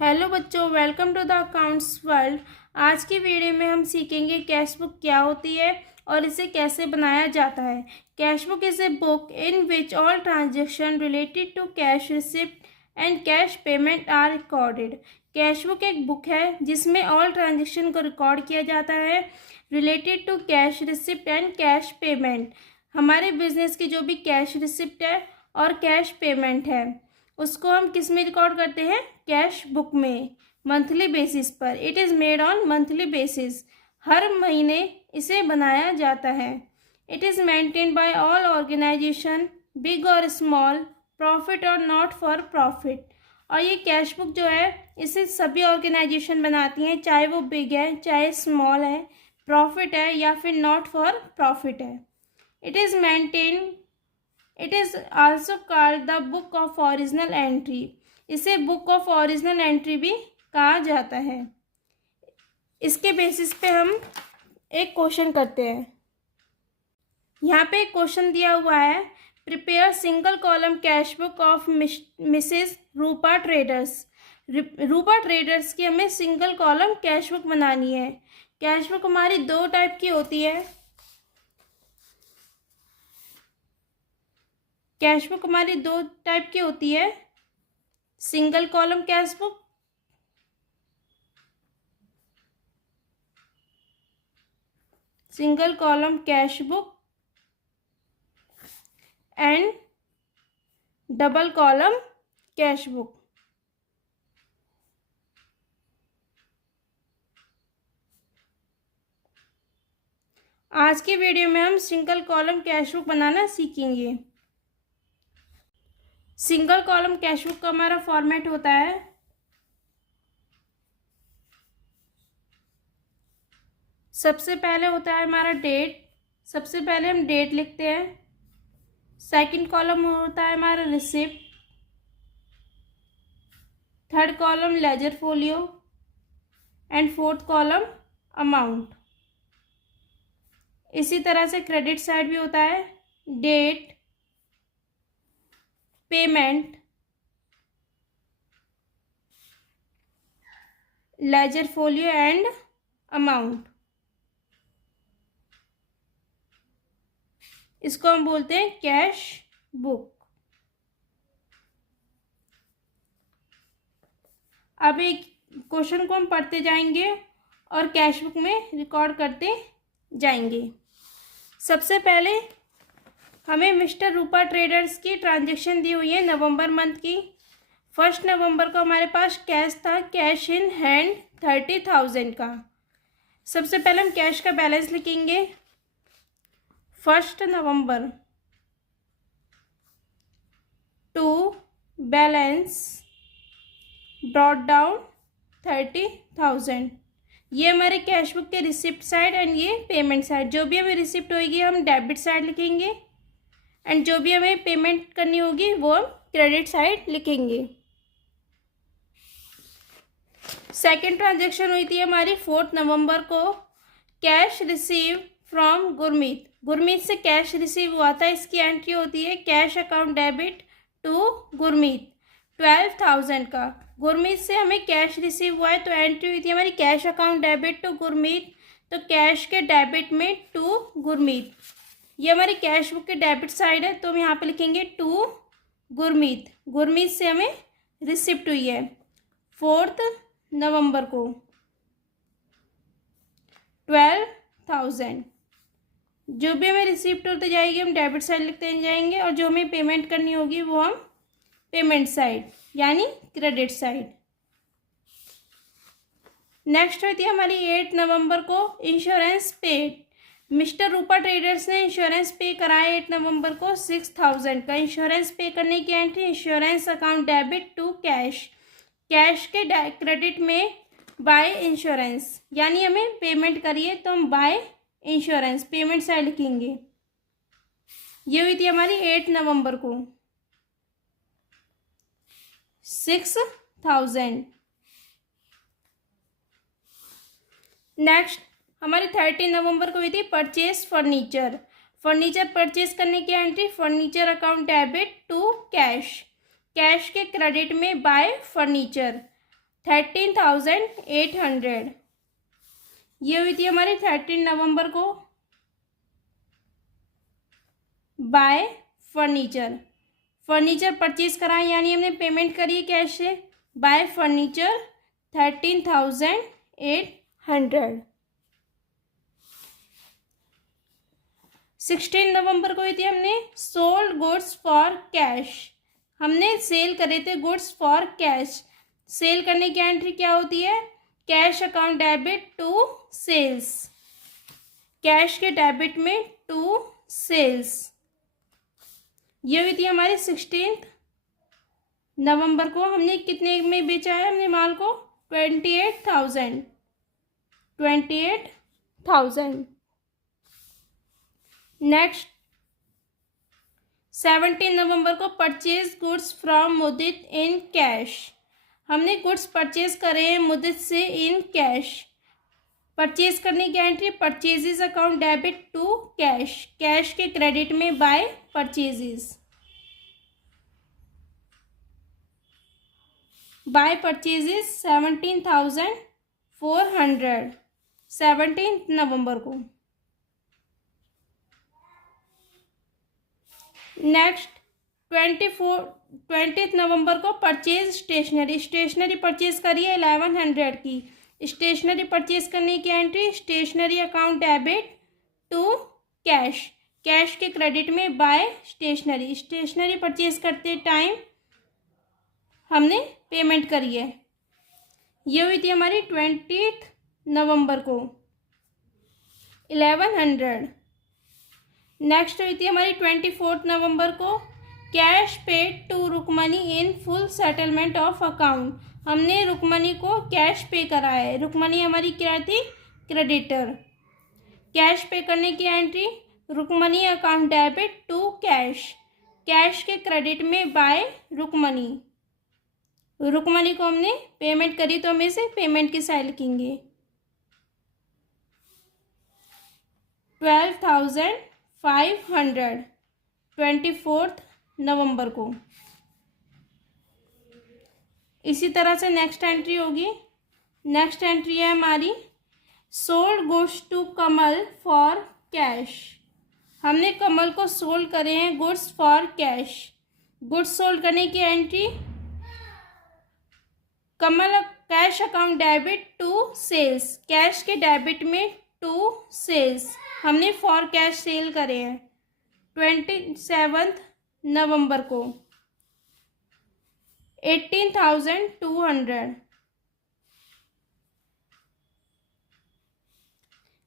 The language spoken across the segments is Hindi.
हेलो बच्चों, welcome to the accounts world. आज की वीडियो में हम सीखेंगे कैश बुक क्या होती है और इसे कैसे बनाया जाता है। Cash book is a book in which all transaction related to cash receipt and cash payment are recorded. Cash book एक बुक है जिसमें ऑल ट्रांजेक्शन को रिकॉर्ड किया जाता है related to cash receipt and cash payment. हमारे बिजनेस की जो भी कैश रिसिप्ट है और कैश पेमेंट है उसको हम किस में रिकॉर्ड करते हैं? कैश बुक में, मंथली बेसिस पर। It is made on monthly basis. हर महीने इसे बनाया जाता है। It is maintain by all organisation, big और स्मॉल, प्रॉफिट और नॉट फॉर प्रॉफिट। और ये कैश बुक जो है इसे सभी ऑर्गेनाइजेशन बनाती हैं, चाहे वो बिग है, चाहे स्मॉल है, प्रॉफिट है या फिर नॉट फॉर प्रॉफिट है। It is also called the book of original entry. इसे बुक ऑफ ओरिजिनल एंट्री भी कहा जाता है। इसके बेसिस पे हम एक क्वेश्चन करते हैं। यहाँ पे एक क्वेश्चन दिया हुआ है, prepare single column cash book of Mrs Rupa traders. Rupa traders की हमें सिंगल कॉलम कैश बुक बनानी है। कैश बुक हमारी दो टाइप की होती है। कैश बुक हमारी दो टाइप की होती है, single column cash book and double column cash book. आज की वीडियो में हम सिंगल कॉलम कैश बुक बनाना सीखेंगे। सिंगल कॉलम कैश बुक का हमारा फॉर्मेट होता है, सबसे पहले होता है हमारा डेट। सबसे पहले हम डेट लिखते हैं। सेकंड कॉलम होता है हमारा receipt. Third column ledger folio and fourth column amount. इसी तरह से क्रेडिट साइड भी होता है, date, payment, ledger folio and amount. इसको हम बोलते हैं कैश बुक। अब एक क्वेश्चन को हम पढ़ते जाएंगे और कैश बुक में रिकॉर्ड करते जाएंगे। सबसे पहले हमें मिस्टर रूपा ट्रेडर्स की ट्रांजैक्शन दी हुई है नवंबर मंथ की। 1 नवंबर को हमारे पास कैश था, कैश इन हैंड 30,000 का। सबसे पहले हम कैश का बैलेंस लिखेंगे। 1 नवंबर टू बैलेंस ब्रॉट डाउन 30,000। ये हमारे कैश बुक के रिसिप्ट साइड एंड ये पेमेंट साइड। जो भी हमें रिसिप्ट होगी हम डेबिट साइड लिखेंगे एंड जो भी हमें पेमेंट करनी होगी वो हम क्रेडिट साइड लिखेंगे। सेकेंड ट्रांजैक्शन हुई थी हमारी 4 नवंबर को, cash receive from Gurmeet. Gurmeet से कैश रिसीव हुआ था, इसकी एंट्री होती है cash account debit to Gurmeet 12,000 का। गुरमीत से हमें कैश रिसीव हुआ है तो एंट्री हुई थी हमारी cash account debit to Gurmeet, तो कैश के डेबिट में टू गुरमीत। ये हमारी कैश बुक के डेबिट साइड है तो हम यहाँ पे लिखेंगे टू गुरमीत। गुरमीत से हमें रिसिप्ट हुई है 4 नवंबर को 12,000। जो भी हमें रिसिप्ट होते जाएगी हम डेबिट साइड लिखते जाएंगे और जो हमें पेमेंट करनी होगी वो हम पेमेंट साइड यानी क्रेडिट साइड। नेक्स्ट हुई थी हमारी 8 नवंबर को इंश्योरेंस पेड। मिस्टर रूपा ट्रेडर्स ने इंश्योरेंस पे कराया 8 नवंबर को 6,000 का। इंश्योरेंस पे करने की entry insurance account debit to cash, cash के क्रेडिट में बाय इंश्योरेंस, यानी हमें पेमेंट करिए तो हम बाय इंश्योरेंस पेमेंट साइड लिखेंगे। ये हुई थी हमारी 8 नवंबर को 6,000। नेक्स्ट हमारी 30 नवंबर को हुई थी परचेज फर्नीचर। फर्नीचर परचेज करने की entry furniture account debit to cash, cash के क्रेडिट में बाय फर्नीचर। 13,800। ये हुई थी हमारी 13 नवंबर को। बाय फर्नीचर, फर्नीचर परचेज कराएं यानी हमने पेमेंट करी है कैश से। Bye furniture 13,800। 16 नवंबर को हुई थी हमने सोल्ड गुड्स फॉर कैश। हमने सेल करे थे गुड्स फॉर कैश। सेल करने की एंट्री क्या होती है? Cash account debit to sales, cash के डेबिट में टू सेल्स। ये हुई थी हमारी 16 नवंबर को। हमने कितने में बेचा है हमने माल को? 28,000। नेक्स्ट 17 नवंबर को purchase goods from Mudit in cash. हमने गुड्स परचेज करे हैं मुदित से इन कैश। परचेज करने की entry purchases account debit to cash, cash के क्रेडिट में बाय परचेजेस। बाय परचेजेस 17,400 17 नवंबर को। नेक्स्ट 20 नवंबर को परचेज स्टेशनरी। स्टेशनरी परचेज करिए 1100 की। स्टेशनरी परचेज करने की entry stationery account debit to cash, cash के क्रेडिट में बाय स्टेशनरी। स्टेशनरी परचेज करते टाइम हमने पेमेंट करी है। ये हुई थी हमारी 20 नवंबर को 1100। नेक्स्ट हुई थी हमारी 24 नवंबर को cash paid to Rukmani in full settlement of account. हमने रुकमनी को कैश पे करा है। रुकमनी हमारी क्या थी? क्रेडिटर। कैश पे करने की entry Rukmani account debit to cash, cash के क्रेडिट में बाय रुकमनी। रुकमनी को हमने पेमेंट करी तो हम इसे पेमेंट की साइड लिखेंगे। 12,500 24 नवंबर को। इसी तरह से नेक्स्ट एंट्री होगी। नेक्स्ट एंट्री है हमारी sold goods to Kamal for cash. हमने कमल को सोल्ड करे हैं goods for cash. Goods sold करने की entry Kamal cash account debit to sales, cash के डेबिट में टू सेल्स। हमने फॉर कैश सेल करे हैं 27 नवंबर को 18,200।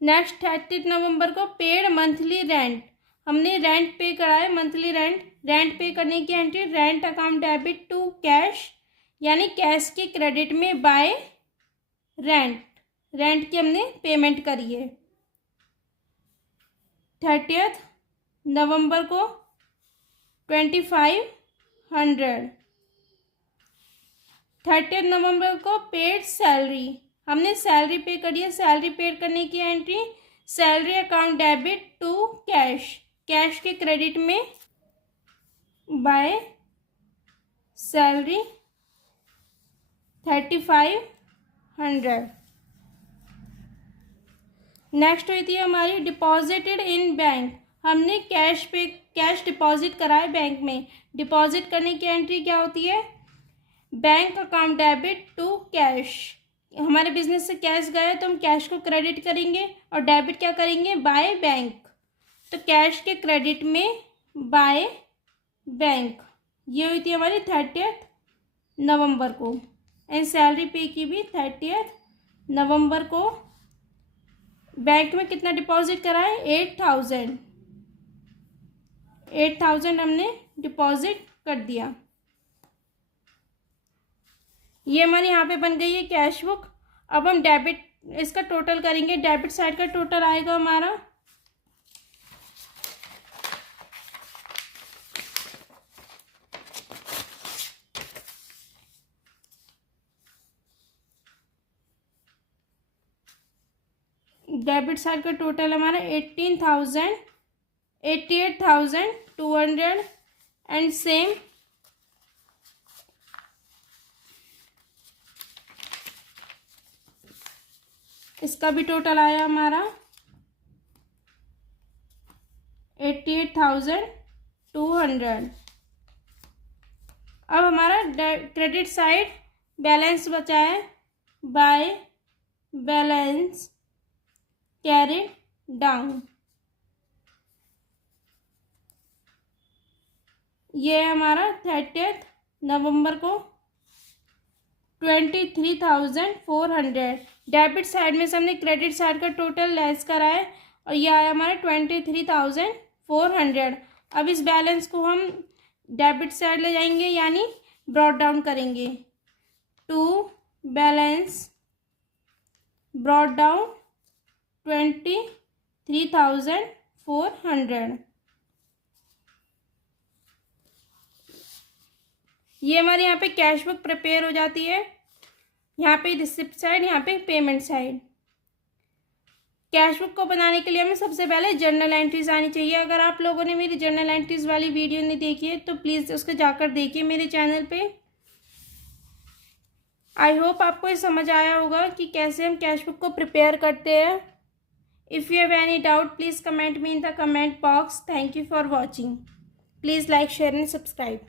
नेक्स्ट 30 नवंबर को पेड मंथली रेंट। हमने रेंट पे करा है मंथली रेंट। रेंट पे करने की entry rent account debit to cash, यानी कैश के क्रेडिट में बाय रेंट, रेंट की हमने पेमेंट करी है। 30 नवंबर को 2500। 30 नवंबर को पेड सैलरी। हमने सैलरी पे करी है। सैलरी पेड करने की entry salary account debit to cash, cash के क्रेडिट में बाय सैलरी 3500। नेक्स्ट हुई थी हमारी डिपॉजिटेड इन बैंक। हमने कैश डिपॉजिट करा है बैंक में। डिपॉजिट करने की एंट्री क्या होती है? Bank account debit to cash. हमारे बिजनेस से कैश गया तो हम कैश को क्रेडिट करेंगे और डेबिट क्या करेंगे? By bank. तो कैश के क्रेडिट में बाय बैंक। ये हुई थी हमारी 30 नवंबर को। एंड सैलरी पे की भी 30 नवंबर को। बैंक में कितना डिपॉजिट करा है? 8,000 हमने डिपॉजिट कर दिया। ये हमारी यहाँ पे बन गई है कैश बुक। अब हम डेबिट इसका टोटल करेंगे। डेबिट साइड का टोटल आएगा हमारा डेबिट साइड का टोटल हमारा 88,200 एंड सेम इसका भी टोटल आया हमारा 88,200। अब हमारा क्रेडिट साइड बैलेंस बचा है, बाय बैलेंस कैरिड डाउन। ये हमारा 30 नवंबर को 23,400। डेबिट साइड में से हमने क्रेडिट साइड का टोटल लेस करा है और ये आया हमारा 23,400। अब इस बैलेंस को हम डेबिट साइड ले जाएंगे, यानी ब्रॉट डाउन करेंगे। To balance brought down 23,400। ये हमारे यहाँ पे कैश बुक प्रिपेयर हो जाती है। यहाँ पे रिसिप्ट साइड, यहाँ पे पेमेंट साइड। कैश बुक को बनाने के लिए हमें सबसे पहले जर्नल एंट्रीज आनी चाहिए। अगर आप लोगों ने मेरी जर्नल एंट्रीज वाली वीडियो नहीं देखी है तो प्लीज़ उसको जाकर देखिए मेरे चैनल पे। आई होप आपको ये समझ आया होगा कि कैसे हम कैश बुक को प्रिपेयर करते हैं। If you have any doubt please comment me in the comment box. Thank you for watching. Please like, share and subscribe.